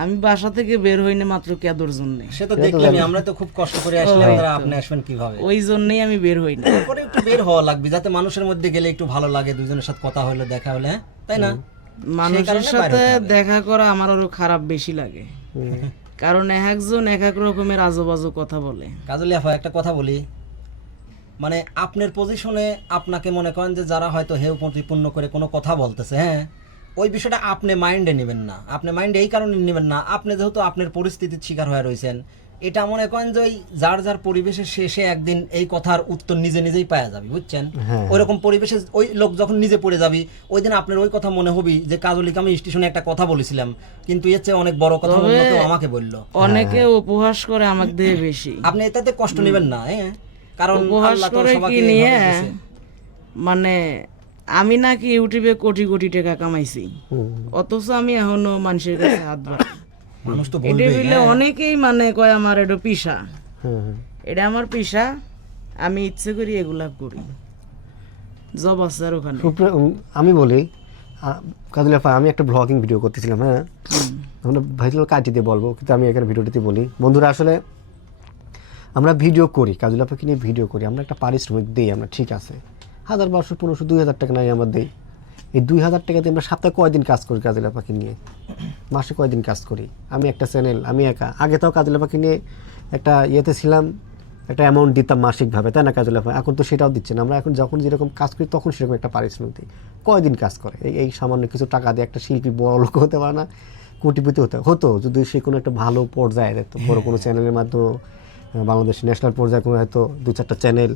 আমি বাসা থেকে বের হইনি মাত্র কেদর জন্য। সে তো দেখলাম, আমরা তো খুব কষ্ট করে আসলাম, আপনি আসবেন কিভাবে? ওই জন্যই আমি বের হইনি। তারপরে একটু বের হওয়া লাগবে, যাতে মানুষের মধ্যে গেলে একটু ভালো লাগে, দুজনের সাথে কথা হলো, দেখা হলে, তাই না? মানুষের সাথে দেখা করা আমার আরো খারাপ বেশি লাগে, কারণ একজন এক এক রকমের আজেবাজে কথা বলে। কাজলি আপা, একটা কথা বলি, মানে আপনার পজিশনে আপনাকে মনে করেন যে যারা হয়তো হেউ প্রতিপূর্ণ করে কোনো কথা বলতেছে, হ্যাঁ, ওই বিষয়টা আপনি মাইন্ডে নেবেন না। আপনি মাইন্ডে এই কারণে নেবেন না, আপনি যেহেতু আপনার পরিস্থিতির শিকার হয়ে রয়েছেন, এটা মনে করেন যে ওই যার যার পরিবেশের শেষে একদিন এই কথার উত্তর নিজে নিজেই পাওয়া যাবে, বুঝছেন? ওইরকম পরিবেশে ওই লোক যখন নিজে পড়ে যাবি, ওই দিন আপনার ওই কথা মনে হবি যে কাজলিকে আমি স্টেশনে একটা কথা বলেছিলাম, কিন্তু এর চেয়ে অনেক বড় কথা অন্য কেউ আমাকে বললো। অনেকে উপহাস করে আমার দিয়ে বেশি। আপনি এটাতে কষ্ট নেবেন না, হ্যাঁ, কারণ উপহাস আল্লাহ তো করে সবাইকে কি নিয়ে, ভালো দিয়েছে। মানে আমি নাকি ইউটিউবে কোটি কোটি টাকা কামাইছি, অথচ আমি এখনো মানুষের কাছে হাত বাড়াই। মানুষ তো এটা বলবে, বললে অনেকেই মানে কয় আমার এটা পেশা, এটা আমার পেশা, আমি ইচ্ছে করি এগুলা করি। জব আছে আর ওখানে। আমি বলি কাজল আপা, আমি একটা ব্লগিং ভিডিও করতেছিলাম, হ্যাঁ, আমরা ভাইগুলো কাটি দিয়ে বলবো, কিন্তু আমি এখানে ভিডিওটিতে বলি, বন্ধুরা আসলে আমরা ভিডিও করি, কাজল আপাকে নিয়ে ভিডিও করি, আমরা একটা পারিশ্রমিক দিই, আমরা ঠিক আছে 1000, 1200, 1500, 2000 টাকা নাই আমরা দিই। এই 2000 টাকাতে আমরা সপ্তাহে কয়দিন কাজ করি কাজল আপাকে নিয়ে, মাসে কয়দিন কাজ করি? আমি একটা চ্যানেল, আমি একা, আগে তাও কাজল আপাকে নিয়ে একটা ইয়েতে ছিলাম, একটা অ্যামাউন্ট দিতাম মাসিকভাবে, তাই না কাজল আপা? এখন তো সেটাও দিচ্ছে না। আমরা এখন যখন যেরকম কাজ করি তখন সেরকম একটা পারিশ্রমিক দিই। কয়দিন কাজ করে? এই সামান্য কিছু টাকা দিয়ে একটা শিল্পী বড় লোক হতে পারে না, কোটিপতি হতো যদি সে কোনো একটা ভালো পর্যায়ে দেখতো, বড় কোনো চ্যানেলের মাধ্যমে, বাংলাদেশ ন্যাশনাল পর্যায়ে কোনো হয়তো 2-4টা চ্যানেল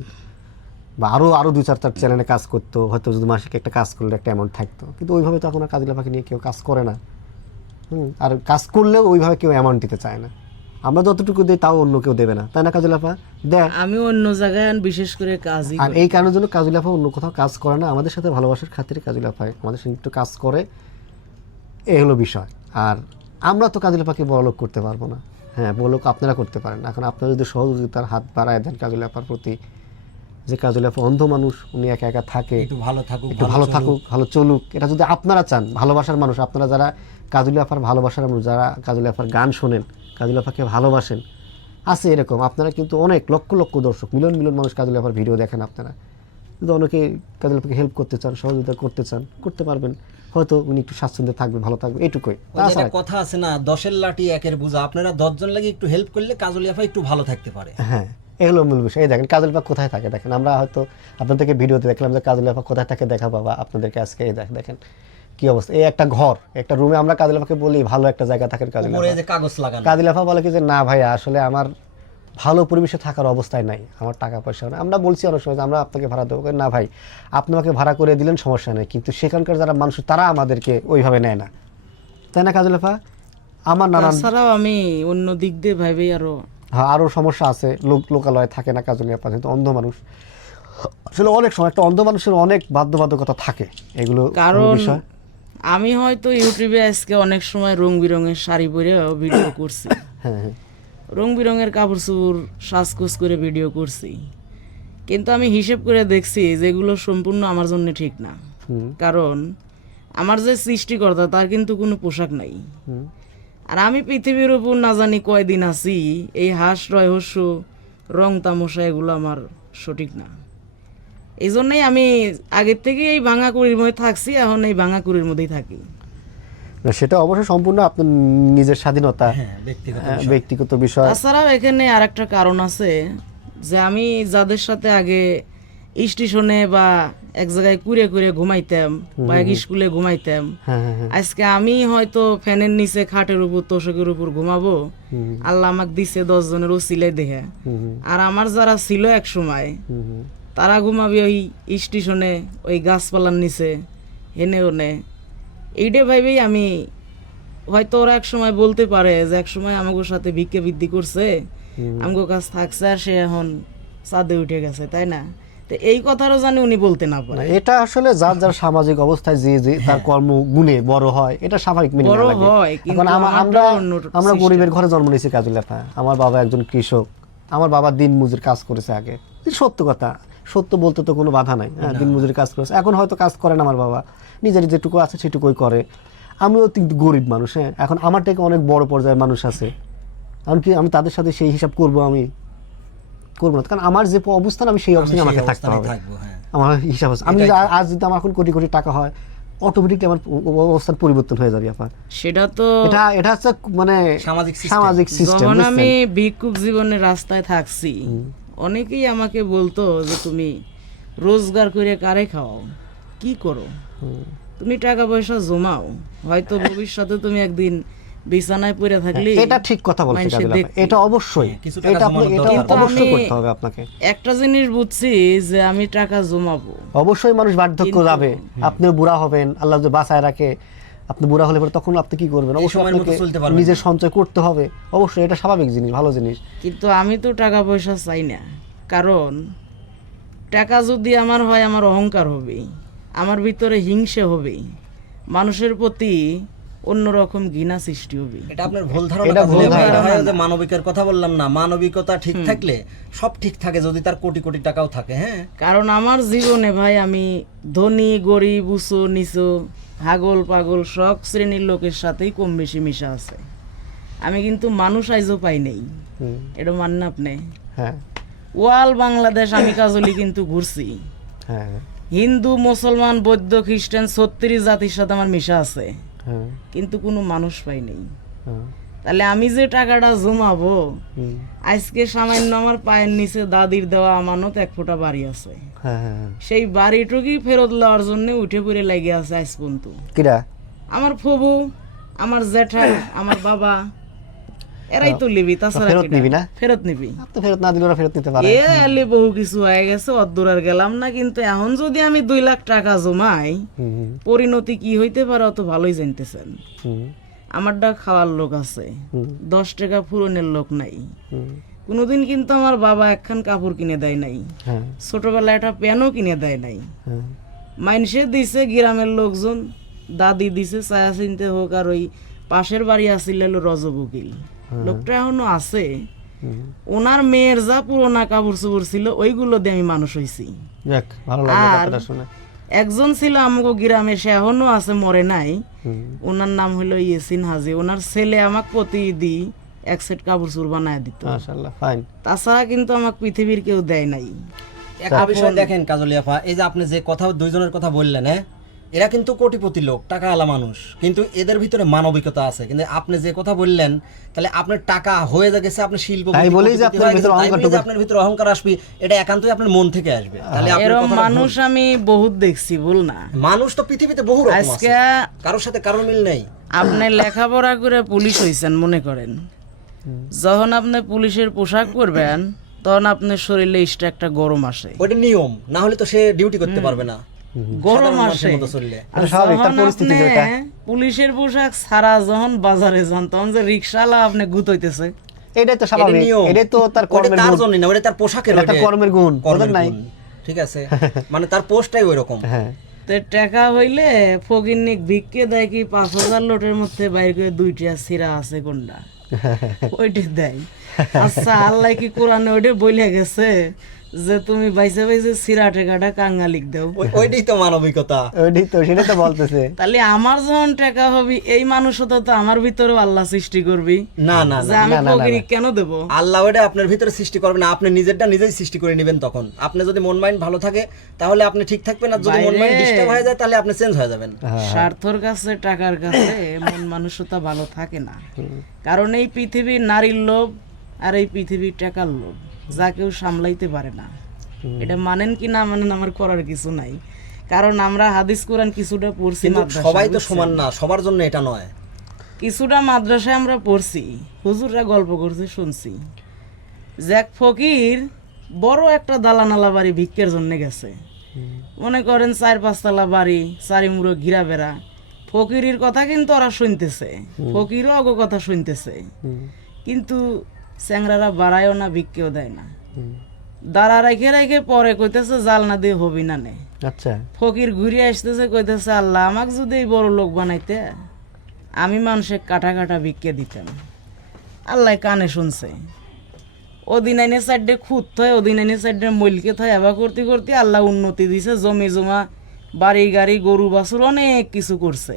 বা আরও 2-4টা চ্যানেলে কাজ করতো, হয়তো যদি মাসিক একটা কাজ করলে একটা অ্যামাউন্ট থাকতো। কিন্তু ওইভাবে তো এখন আর কাজল আপাকে নিয়ে কেউ কাজ করে না, আর কাজ করলেও ওইভাবে কেউ অ্যামাউন্ট দিতে চায় না। আমরা যতটুকু দিই তাও অন্য কেউ দেবে না, তাই না কাজল আপা? দেখ, আমি অন্য জায়গায় বিশেষ করে কাজই আর করি। এই কারণের জন্য কাজল আপা অন্য কোথাও কাজ করে না, আমাদের সাথে ভালোবাসার খাতিরে কাজল আপা আমাদের সাথে একটু কাজ করে, এই হলো বিষয়। আর আমরা তো কাজল আপাকে বড়লোক করতে পারবো না, হ্যাঁ, বড়লোক আপনারা করতে পারেন। এখন আপনারা যদি সহযোগিতার হাত বাড়ায় দেন কাজল আপার প্রতি, যে কাজল আপা অন্ধ মানুষ, উনি একা একা থাকে, একটু ভালো থাকুক, একটু ভালো থাকুক, ভালো চলুক, এটা যদি আপনারা চান, ভালোবাসার মানুষ আপনারা যারা কাজল আপার ভালোবাসার মানুষ, যারা কাজল আপার গান শোনেন, কাজল আপাকে ভালোবাসেন, আছে এরকম আপনারা, কিন্তু অনেক লক্ষ লক্ষ দর্শক, মিলিয়ন মিলিয়ন মানুষ কাজল আপার ভিডিও দেখেন আপনারা, যদি অনেকে কাজল আপাকে হেল্প করতে চান, সহযোগিতা করতে চান, করতে পারবেন, হয়তো উনি একটু স্বাচ্ছন্দ্যে থাকবে, ভালো থাকবে, এইটুকুই। ওই যে একটা কথা আছে না, 10-এর লাঠি 1-এর বোঝা, আপনারা 10 জন লাগে একটু হেল্প করলে কাজলি আপা একটু ভালো থাকতে পারে। হ্যাঁ, এগুলো মূল বিষয়। এই দেখেন কাজল আপা কোথায় থাকে, দেখেন আমরা হয়তো আপনাদেরকে ভিডিওতে দেখলাম যে কাজল আপা কোথায় থাকে, দেখা পাবা আপনাদেরকে আজকে। এই দেখেন কি অবস্থা, এই একটা ঘর, একটা রুমে আমরা কাজল আপাকে বলি ভালো একটা জায়গা থাকেন কাজল আপা, উপরে যে কাগজ লাগানো, কাজল আপা বলে কি যে না ভাইয়া, আসলে আমার ভালো পরিবেশে থাকার অবস্থায় নাই, আমার টাকা পয়সা নেই। আমরা বলছি অনেক সময় যে আমরা আপনাকে ভাড়া দেবো, না ভাই আপনি আমাকে ভাড়া করে দিলেন সমস্যা নেই, কিন্তু সেখানকার যারা মানুষ তারা আমাদেরকে ওইভাবে নেয় না, তাই না কাজল আপা? আমার নানান, তাছাড়াও আমি অন্য দিক দিয়ে ভাবি হ্যাঁ, আরও সমস্যা আছে, লোকালয়ে থাকে না কাজল আপা, কিন্তু অন্ধ মানুষ, আসলে অনেক সময় একটা অন্ধ মানুষের অনেক বাধ্যবাধকতা থাকে, এগুলো কারণ বিষয়। আমি হয়তো ইউটিউবে আজকে অনেক সময় রং বিরঙের শাড়ি পরে ভিডিও করছি, হ্যাঁ হ্যাঁ, রং বিরঙের কাপড় চোপড় সাজগোজ করে ভিডিও করছি, কিন্তু আমি হিসেব করে দেখছি যেগুলো সম্পূর্ণ আমার জন্য ঠিক না। কারণ আমার যে সৃষ্টিকর্তা তার কিন্তু কোনো পোশাক নাই, আর আমি পৃথিবীর উপর না জানি কয়দিন আছি, এই হাস রহস্য রং তামসা এগুলো আমার সঠিক না। এই জন্যই আমি আগের থেকে এই ভাঙাকুড়ির মধ্যে থাকছি, এখন এই ভাঙাকুড়ির মধ্যেই থাকি। না, সেটা অবশ্যই সম্পূর্ণ আপনার নিজের স্বাধীনতা, ব্যক্তিগত বিষয়। তাছাড়াও এখানে আর একটা কারণ আছে, যে আমি যাদের সাথে আগে স্টেশনে বা এক জায়গায় কুড়ে কুড়ে ঘুমাইতাম বা এক স্কুলে ঘুমাইতাম, আজকে আমি হয়তো ফ্যানের নিচে খাটের উপর তোষকের উপর ঘুমাবো, আল্লাহ আমাকে দিছে 10 জনের ওসিলায় দেখে, আর আমার যারা ছিল এক সময় তারা ঘুমাবি ওই স্টেশনে ওই গাছপালার নিচে হেনে ওনে। এইটা ভাবেই আমি, হয়তো ওরা এক সময় বলতে পারে যে এক সময় আমাদের সাথে ভিক্ষে বৃদ্ধি করছে, আমগো কাছ থাকছে, আর সে এখন চাঁদে উঠে গেছে, তাই না? তো এই কথারও জানি উনি বলতে না পারে। এটা আসলে যার যার সামাজিক অবস্থায় যে যে তার কর্ম গুণে বড় হয়, এটা স্বাভাবিক মেনে নেওয়া লাগে। এখন আমরা গরিবের ঘরে জন্ম নিয়েছি কাজল আপা, আমার বাবা একজন কৃষক, আমার বাবা দিন মজুর কাজ করেছে আগে, সত্য কথা, সত্য বলতে তো কোনো বাধা নাই, দিন মজুরি কাজ করেছে, এখন হয়তো কাজ করে না আমার বাবা, নিজের যেটুকু আছে সেটুকুই করে। আমিও কিন্তু গরিব মানুষ, হ্যাঁ, এখন আমার থেকে অনেক বড় পর্যায়ের মানুষ আছে, এমনকি আমি তাদের সাথে সেই হিসাব করবো না, কারণ আমার যে অবস্থান আমি সেই অবস্থানে আমাকে থাকতে হবে, হ্যাঁ। আমার হিসাব আছে। আমি আজ যদি আমার এখন কোটি কোটি টাকা হয়, অটোমেটিকলি আমার অবস্থান পরিবর্তন হয়ে যাবে আপা। সেটা তো এটা হচ্ছে মানে সামাজিক সিস্টেম। যখন আমি ভিক্ষুক জীবনে রাস্তায় থাকছি, অনেকেই আমাকে বলতো যে তুমি রোজগার করে কারে খাও, কি করো, তুমি টাকা পয়সা জমাও, হয়তো ভবিষ্যতে তুমি একদিন বিছানায় পড়ে থাকলে এটা ঠিক কথা বলছেন মানুষে কাজল আপা, দেখবে। এটা অবশ্যই, কিছু টাকা এটা জমানোর এটা দরকার। অবশ্যই কিন্তু করতে হবে আপনাকে। একটা জিনিস বুঝছি যে আমি টাকা জমাবো, অবশ্যই মানুষ বার্ধক্য যাবে, আপনি বুড়া হবেন, আল্লাহ যদি বাঁচায় রাখে, আপনি বুড়া হলে পরে তখন আপনি কি করবেন? অবশ্যই সময়ের মতো আপনাকে চলতে পারবেন নিজের সঞ্চয় করতে হবে, অবশ্যই এটা স্বাভাবিক জিনিস, ভালো জিনিস। কিন্তু আমি তো টাকা পয়সা চাই না, কারণ টাকা যদি আমার হয় আমার অহংকার হবে, আমার ভিতরে হিংসে হবে, মানুষের প্রতি অন্যরকম ঘৃণা সৃষ্টি হবে। এটা আপনার ভুল ধারণা। এটা ভুল কাজল। ধারণা। এটা হয় যে মানবিকের কথা বললাম না, মানবিকতা ঠিক থাকলে সব ঠিক থাকে, যদি তার কোটি কোটি টাকাও থাকে। হ্যাঁ, কারণ আমার জীবনে ভাই আমি ধনী গরিব উঁচু নিচু হাগল পাগল সব শ্রেণীর লোকের সাথেই কম বেশি মিশা আছে, আমি কিন্তু মানুষ আইজও পাই নেই, হুম, এটা মানেন আপনি? হ্যাঁ ওয়াল বাংলাদেশ আমি কাজলি কিন্তু ঘুরছি, হ্যাঁ হিন্দু মুসলমান বৌদ্ধ খ্রিস্টান 36 জাতির সাথে আমার মিশা আছে, হ্যাঁ কিন্তু কোনো মানুষ পাই নেই। হ্যাঁ, তাহলে আমি যে টাকাটা জমাবো, হুম, আজকে সামান্য আমার পায়ের নিচে দাদির দেওয়া আমানত 1 ফোঁটা বাড়ি আছে, হ্যাঁ হ্যাঁ। সেই বাড়িটুকুই ফেরত লওয়ার জন্য উঠে পড়ে লেগে আছে আজ পর্যন্ত। কিরা? আমার ফুবু, আমার জ্যাঠা, আমার বাবা, এরাই তো লিবি, তাছাড়া ফেরত কেডা? নিবি না? ফেরত নিবি। তো ফেরত না দিলে ওরা ফেরত নিতে পারে। এ আলে বহু কিছু হয়ে গেছে, অদ্দূর আর গেলাম না, কিন্তু এখন যদি আমি 2 লাখ টাকা জমাই, হুম, হুম, পরিণতি কি হইতে পারে অত ভালোই জানতেছেন। হুম, আমারটা খাওয়ার লোক আছে, হুম, 10 টাকা ফুরনের লোক নাই, হুম, কোনোদিন কিন্তু আমার বাবা একখান কাপড় কিনে দেয় নাই, হ্যাঁ ছোটবেলায় একটা প্যানও কিনে দেয় নাই, হ্যাঁ মানুষে দিছে গ্রামের লোকজন, দাদি দিছে ছায়া চিনতে হোক, আর ওই পাশের বাড়ি আসিল হলো রজবকিল, লোকটা এখনো আছে, হুম। ওনার মেয়ের যা পুরোনা কাপড় চোপড় ছিল ওইগুলো দিয়ে আমি মানুষ হইছি। যাক, ভালো লাগলো আর কথাটা শুনে। একজন ছিল আমাকে গ্রামে, সে এখনো আছে, মরে নাই, হুম, ওনার নাম হলো ইয়েসিন হাজি, ওনার ছেলে আমাকে প্রতিদিন 1 সেট কাপড় চোপড় বানায় দিত, মাশাআল্লাহ, ফাইন। তাছাড়া কিন্তু আমাকে পৃথিবীর কেউ দেয় নাই। একটা বিষয় দেখেন কাজলিয়াফা, এই যে আপনি যে কথা দুইজনের কথা বললেন, হ্যাঁ, এরা কিন্তু কোটিপতি লোক, টাকাওয়ালা মানুষ, কিন্তু এদের ভিতরে মানবিকতা আছে। কিন্তু আপনি যে কথা বললেন, তাহলে আপনার টাকা হয়ে গেছে, আপনি শিল্পপতি, তাই বলেই যে কোটিপতি আপনার হয়ে ভিতরে গেছেন, তাই অহংকার বলেই যে আপনার ভিতরে অহংকার আসবে, এটা একান্তই আপনার মন থেকে আসবে। তাহলে আপনার এরকম কথাটা মানুষ ভুল। আমি বহুত দেখছি, বল না? মানুষ তো পৃথিবীতে বহু রকম আছে, আজকে কারোর সাথে কারোর মিল নেই। আপনি লেখাপড়া করে পুলিশ হইছেন মনে করেন, যখন আপনি পুলিশের পোশাক পরবেন তখন আপনার শরীরে একটা গরম আসে, ওইটা নিয়ম, না হলে তো সে ডিউটি করতে পারবে না গরম সাধারণ মানুষের আসে। মতো চললে। আর এটা স্বাভাবিক, তার যখন পরিস্থিতি আপনি যেটা। পুলিশের পোশাক ছাড়া যখন বাজারে যান, তখন যে রিক্সাওয়ালা আপনি গুতাইতেছে, এটাই তো এটা স্বাভাবিক, নিয়ম, এটাই তো তার ওটা কর্মের তার গুণ। জন্য না, ওটা তার পোশাকের, এটা তার ওটা কর্মের গুণ, কর্মের বোঝেন নাই? গুণ। ঠিক আছে, মানে তার পোস্টটাই ওইরকম। হ্যাঁ, তো টাকা হইলে ফকিরনিক ভিক্ষে দেয় কি 5,000 লোটের মধ্যে বাইর করে 2টা সিরা আছে কোনটা, ওইটা দেয়। আচ্ছা, আল্লাহ কি কোরআনে ওইটা বইলে গেছে যে তুমি বাইসে বাইসে সিরা টেকাটা কাঙ্গালিক দাও? ওইটাই তো মানবিকতা। ওইটাই তো, সেটাই তো বলতেছে। তাহলে আমার যখন টাকা হবে, এই মানুষটা তো আমার ভিতরেও আল্লাহ সৃষ্টি করবি, না না যে না, আমি ফকির কেন দেব? আল্লাহ ওটা আপনার ভিতরে সৃষ্টি করবে না, আপনি নিজেরটা নিজেই সৃষ্টি করে নেবেন। তখন আপনি যদি মন মাইন্ড ভালো থাকে তাহলে আপনি ঠিক থাকবেন, আর যদি মন মাইন্ড ডিস্টার্ব হয়ে যায় তাহলে আপনি চেঞ্জ হয়ে যাবেন। স্বার্থর কাছে টাকার কাছে মন মানুষতা ভালো থাকে না, কারণ এই পৃথিবীর নারীর লোভ আর এই পৃথিবীর টাকার লোভ যা কেউ সামলাইতে পারে না। এটা মানেন কি না মানেন আমার করার কিছু নাই, কারণ আমরা হাদিস কোরআন কিছুটা পড়ছি কিন্তু মাদ্রাসায়, সবাই তো বুঝছেন? সমান না, সবার জন্য এটা নয়। কিছুটা মাদ্রাসায় আমরা পড়ছি, হুজুররা গল্প করছে শুনছি, যে এক ফকির বড় একটা দালানালা বাড়ি ভিক্ষের জন্য গেছে, মনে করেন 4-5 তলা বাড়ি, চারিমুড়ো ঘিরা বেড়া, ফকিরের কথা কিন্তু ওরা শুনতেছে, ফকিরও অগ কথা শুনতেছে, কিন্তু চ্যাংরারা বাড়ায়ও না, ভিক্ষেও দেয় না, দাঁড়া রেখে রেখে পরে কইতেছে জাল না দিয়ে হবি না নে। আচ্ছা, ফকির ঘুরে আসতেছে, কইতেছে আল্লাহ আমাকে যদি এই বড় লোক বানাইতে, আমি মানুষের কাটা কাটা ভিক্ষে দিতাম। আল্লাহ কানে শুনছে, ওদিন আইনে সাইডে খুঁত থয়, ওদিন আইনে সাইডে মইলকে থয়, এবার করতে করতে আল্লাহ উন্নতি দিছে, জমি জমা বাড়ি গাড়ি গরু বাছুর অনেক কিছু করছে।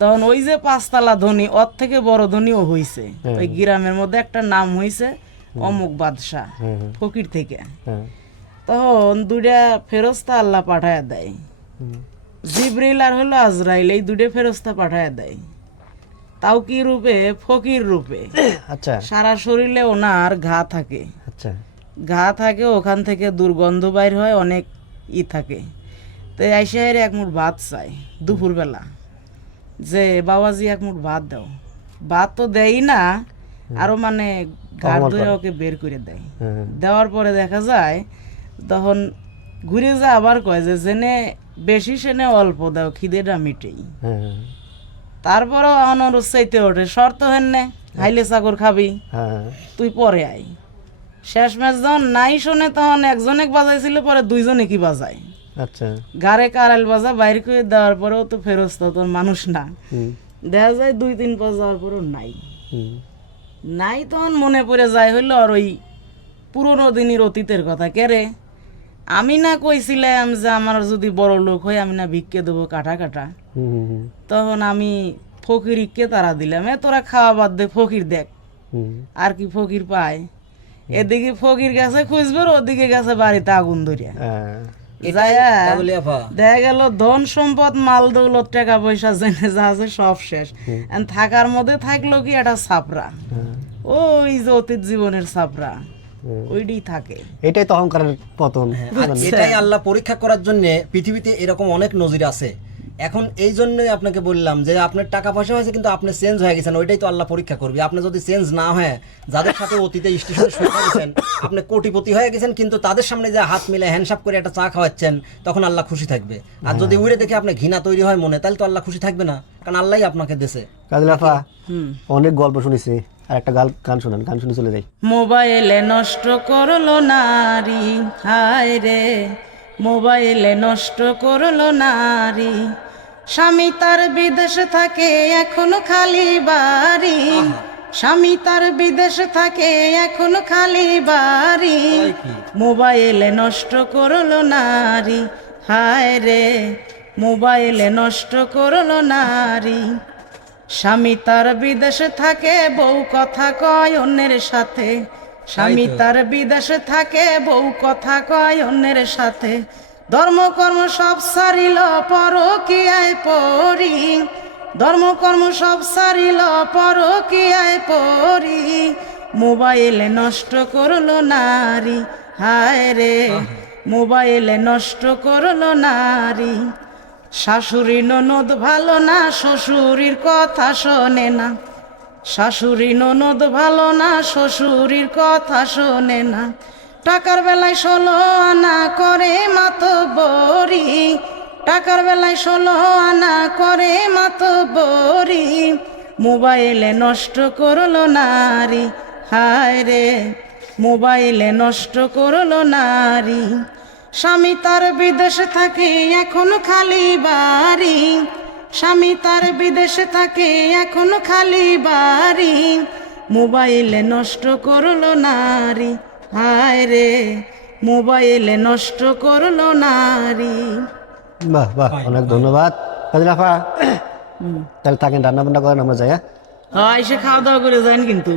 তখন ওই যে পাঁচতলা ধনী ওর থেকে বড় ধনীও হইছে, ওই গ্রামের মধ্যে একটা নাম হইছে অমুক বাদশাহ ফকির থেকে। হ্যাঁ তখন দুইটা ফেরস্তা আল্লাহ পাঠায় দেয়, জিবরিল আর হলো আজরাইল, এই দুটো ফেরস্তা পাঠায় দেয়। তাও কি রূপে? ফকির রূপে। আচ্ছা সারা শরীরে ওনার ঘা থাকে, আচ্ছা ঘা থাকে, ওখান থেকে দুর্গন্ধ বাইর হয়, অনেক থাকে। তো আইসাহের এক মুঠ ভাত চাই দুপুরবেলা, যে বাবাজি এক মুঠ ভাত দাও। ভাত তো দেয়ই না, আরো মানে ঘাট ধরে ওকে বের করে দেয়। হ্যাঁ দেওয়ার পরে দেখা যায় তখন ঘুরে যা আবার কয় যে জেনে বেশি সেনে অল্প দাও, খিদেটা মিটেই। হ্যাঁ তারপরও অনুরোধ চাইতে ওঠে, শর্ত হেন হাইলে চাকর খাবি, হ্যাঁ তুই পরে আয়। শেষ ম্যাচ যখন নাই শোনে তখন একজনে বাজাইছিল, পরে দুইজনে কি বাজায়, আচ্ছা গাড়ে কারাল বাজা বাইর করে দেওয়ার পরেও তো ফেরস্তা তোর মানুষ না। হুম দেখা যায় 2-3 পাঁচ যাওয়ার পরেও নাই। হুম নাই তখন মনে পড়ে যায় হইল আর ওই পুরোনো দিনের অতীতের কথা। কে রে, আমি না কইছিলাম যে আমার যদি বড় লোক হয় আমি না ভিক্ষে দেবো কাটা কাটা। হুম তখন আমি ফকিরকে তারা দিলাম, তোরা খাওয়া বাদ দে, ফকির দেখ হুম আর কি ফকির পায়। এদিকে ফকির গেছে খুঁজবে, ওদিকে গেছে বাড়িতে আগুন ধরিয়া। হ্যাঁ যাইয়া কাজলি আপা, দেখা গেল ধন সম্পদ মাল দৌলত টাকা পয়সা জেনে যা আছে সব শেষ। And থাকার মধ্যে থাকলো কি একটা ছাপড়া, ওই যে অতীত জীবনের ছাপড়া, ওইটাই থাকে। এটাই তো অহংকারের পতন। আর এটাই আল্লাহ পরীক্ষা করার জন্য পৃথিবীতে এরকম অনেক নজির আছে। এখন এই জন্যই আপনাকে বললাম যে আপনার টাকা পয়সা হয়েছে কিন্তু আপনি চেঞ্জ হয়ে গেছেন, ওইটাই তো আল্লাহ পরীক্ষা করবে। আপনি যদি চেঞ্জ না হয়, যাদের সাথে অতীতে স্টেশনে শুয়ে গেছেন, আপনি কোটিপতি হয়ে গেছেন, কিন্তু তাদের সামনে যে হাত মিলে হ্যান্ডসাপ করে একটা চা খাওয়াচ্ছেন, তখন আল্লাহ খুশি থাকবে। আর যদি উড়ে দেখে আপনি ঘৃণা তৈরি হয় মনে, তাহলে তো আল্লাহ খুশি থাকবে না, কারণ আল্লাহই আপনাকে দেশে। কাজল আপা হুম, অনেক গল্প শুনেছি, আর একটা গান শোনান, গান শুনে চলে যাই। মোবাইলে নষ্ট করলো নারী, হায় রে মোবাইলে নষ্ট করলো নারী। স্বামী তার বিদেশে থাকে এখনো খালি বাড়ি, স্বামী তার বিদেশে থাকে এখনো খালি বাড়ি। মোবাইলে নষ্ট করলো নারী, হায় রে মোবাইলে নষ্ট করলো নারী। স্বামী তার বিদেশে থাকে বউ কথা কয় অন্যের সাথে, স্বামী তার বিদেশে থাকে বউ কথা কয় অন্যের সাথে। ধর্মকর্ম সব সারিল পরকীয়ায় পড়ি, ধর্মকর্ম সব সারিল পরকীয়ায় পড়ি। মোবাইলে নষ্ট করলো নারী, হায় রে মোবাইলে নষ্ট করলো নারী। শাশুড়ি ননদ ভালো না, শ্বশুরির কথা শোনে না, শাশুড়ি ননদ ভালো না, শ্বশুরির কথা শোনে না। টাকার বেলায় 16 আনা করে মাতব্বরি, টাকার বেলায় 16 আনা করে মাতব্বরি। মোবাইলে নষ্ট করলো নারী, হায় রে মোবাইলে নষ্ট করলো নারী। স্বামী তার বিদেশে থাকে এখনো খালি বাড়ি, স্বামী তার বিদেশে থাকে এখনো খালি বাড়ি। মোবাইলে নষ্ট করলো নারী, হায় রে মোবাইলে নষ্ট করলো নারী। বাহ বাহ, অনেক ধন্যবাদ কাজল আপা। তাহলে থাকেন, রান্না বান্না করেন, আমরা যাই। হ্যাঁ এসে খাওয়া দাওয়া করে যান কিন্তু।